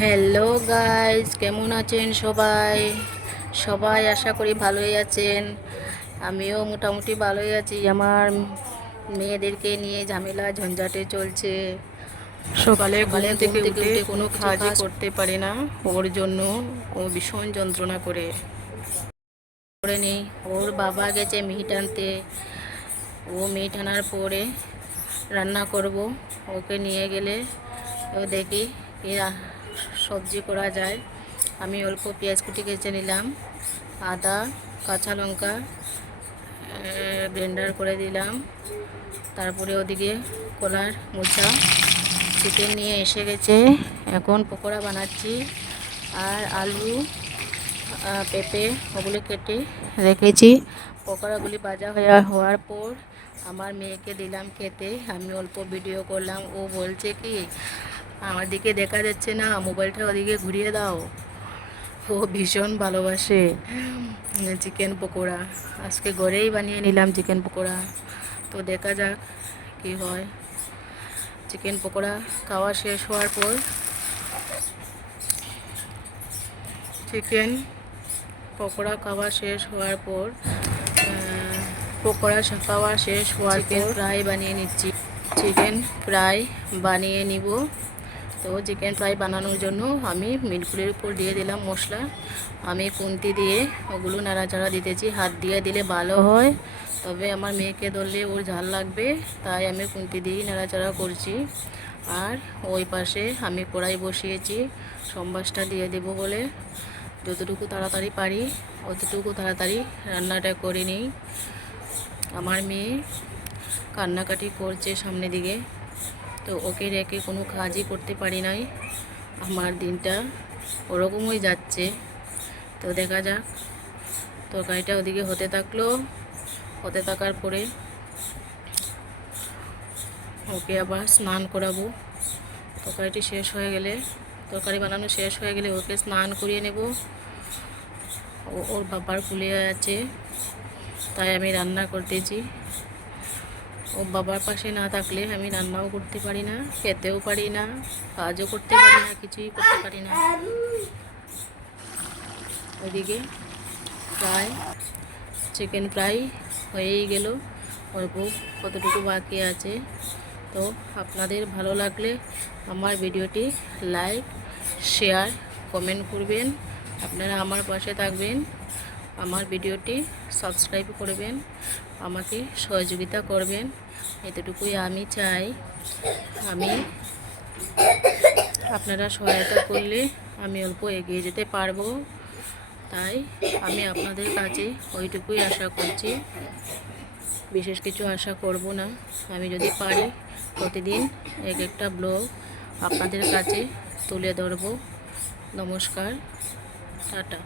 Hello guys, কেমন আছেন সবাই? সবাই আশা করি ভালোই আছেন। আমিও মোটামুটি ভালোই আছি। আমার মেয়েদেরকে নিয়ে ঝামেলা ঝঞ্ঝাটে চলছে। সকালে ঘুম থেকে উঠে কোনো কাজই করতে পারে না। ওর জন্য ও ভীষণ যন্ত্রণা করে নেই। ওর বাবা গেছে মিহিট আনতে। ও মিহিট আনার পরে রান্না করব। ওকে নিয়ে গেলে ও দেখি কি সবজি করা যায়। আমি অল্প পেঁয়াজ কুটি কেটে নিলাম, আদা কাঁচা লঙ্কা ব্লেন্ডার করে দিলাম। তারপরে ওদিকে কলার মোচা চিকেন নিয়ে এসে গেছে। এখন পকোড়া বানাচ্ছি। আর আলু পেঁপে ওগুলো কেটে রেখেছি। পকোড়াগুলি ভাজা হওয়ার পর আমার মেয়েকে দিলাম খেতে। আমি অল্প ভিডিও করলাম। ও বলছে কি, আমার দিকে দেখা যাচ্ছে না, মোবাইলটা ওদিকে ঘুরিয়ে দাও। ও ভীষণ ভালোবাসে চিকেন পকোড়া। আজকে ঘরেই বানিয়ে নিলাম চিকেন পকোড়া। তো দেখা যাক কি হয়। চিকেন পকোড়া খাওয়া শেষ হওয়ার পর চিকেন পকোড়া খাওয়া শেষ হওয়ার পর পকোড়া খাওয়া শেষ হওয়ার পর ফ্রাই বানিয়ে নিচ্ছি। চিকেন ফ্রাই বানিয়ে নিব। তো চিকেন ফ্রাই বানানোর জন্য আমি মিটগুলির উপর দিয়ে দিলাম মশলা। আমি খুন্তি দিয়ে ওগুলো নাড়াচাড়া দিতেছি। হাত দিয়ে দিলে ভালো হয়, তবে আমার মেয়েকে ধরলে ওর ঝাল লাগবে, তাই আমি খুন্তি দিয়েই নাড়াচাড়া করছি। আর ওই পাশে আমি কড়াই বসিয়েছি সম্বাসটা দিয়ে দেব বলে। যতটুকু তাড়াতাড়ি পারি অতটুকু তাড়াতাড়ি রান্নাটা করে নিই। আমার মেয়ে কান্নাকাটি করছে সামনে দিকে, তো ওকে রেখে কোনো কাজই করতে পারি নাই। আমার দিনটা ওরকমই যাচ্ছে। তো দেখা যাক। তরকারিটা ওদিকে হতে থাকলো। হতে থাকার পরে ওকে আবার স্নান করাবো। তরকারিটি শেষ হয়ে গেলে, তরকারি বানানো শেষ হয়ে গেলে ওকে স্নান করিয়ে নেব। ওর বাবার কুলে আছে, তাই আমি রান্না করতেছি। ও বাবার পাশে না থাকলে আমি রান্নাও করতে পারি না, খেতেও পারি না, কাজও করতে পারি না, কিছুই করতে পারি না। ওইদিকে প্রায় চিকেন ফ্রাই হয়েই গেল, অল্প কতটুকু বাকি আছে। তো আপনাদের ভালো লাগলে আমার ভিডিওটি লাইক শেয়ার কমেন্ট করবেন। আপনারা আমার পাশে থাকবেন, আমার ভিডিওটি সাবস্ক্রাইব করবেন, আমাকে সহযোগিতা করবেন। এতটুকুই আমি চাই। আমি আপনারা সহায়তা করলে আমি অল্প এগিয়ে যেতে পারবো, তাই আমি আপনাদের কাছে ওইটুকুই আশা করছি। বিশেষ কিছু আশা করব না। আমি যদি পারি প্রতিদিন এক একটা ব্লগ আপনাদের কাছে তুলে ধরব। নমস্কার, টাটা।